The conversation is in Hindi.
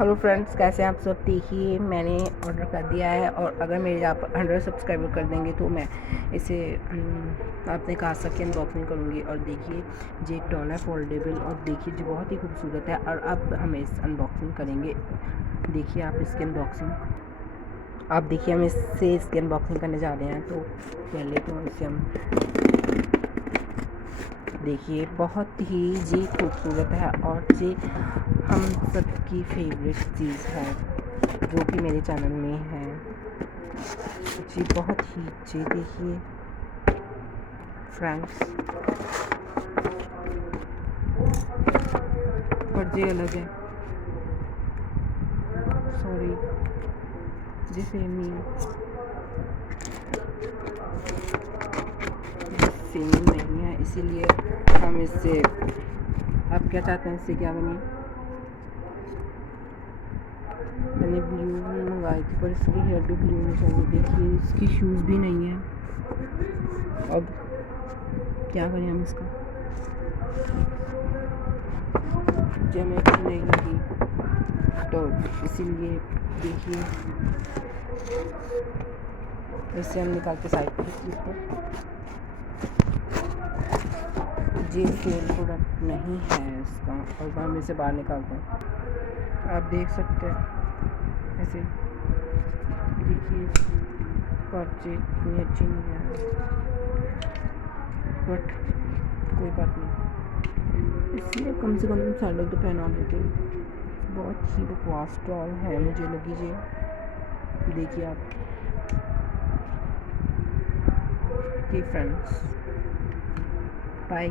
हेलो फ्रेंड्स, कैसे हैं आप सब। देखिए मैंने ऑर्डर कर दिया है और अगर मेरे आप 100 सब्सक्राइबर कर देंगे तो मैं इसे अपने कासा की अनबॉक्सिंग करूँगी। और देखिए ये एक डॉल है फोल्डेबल, और देखिए जो बहुत ही खूबसूरत है। और अब हम इस अनबॉक्सिंग करेंगे। देखिए आप इसकी अनबॉक्सिंग, आप देखिए हम इसकी अनबॉक्सिंग करने जा रहे हैं। तो पहले तो इसे हम देखिए, बहुत ही ये खूबसूरत है और ये हम सबकी फेवरेट चीज़ है जो कि मेरे चैनल में है। जी बहुत ही जी देखिए फ्रेंड्स, पर ये अलग है। सॉरी, जिसे सेम नहीं है, इसीलिए हम इससे, आप क्या चाहते हैं इससे क्या बने। मैंने ब्लू मंगाई थी पर इसकी हेयर भी ब्लू नहीं चाहिए। देखिए इसकी शूज़ भी नहीं है। अब क्या करें हम इसका, जो हमें अच्छी नहीं लगी तो इसीलिए देखिए इससे हम निकाल के साइड पर इसको, जी सेल प्रोडक्ट नहीं है इसका, और हम इसे बाहर निकालते हैं। आप देख सकते हैं ऐसे, देखिए पर्चे इतनी अच्छी नहीं है बट कोई बात नहीं, इसलिए कम से कम सैंडल तो पहना देते। बहुत ही बकवास टॉल है मुझे लगी ये। देखिए आप फ्रेंड्स, बाय।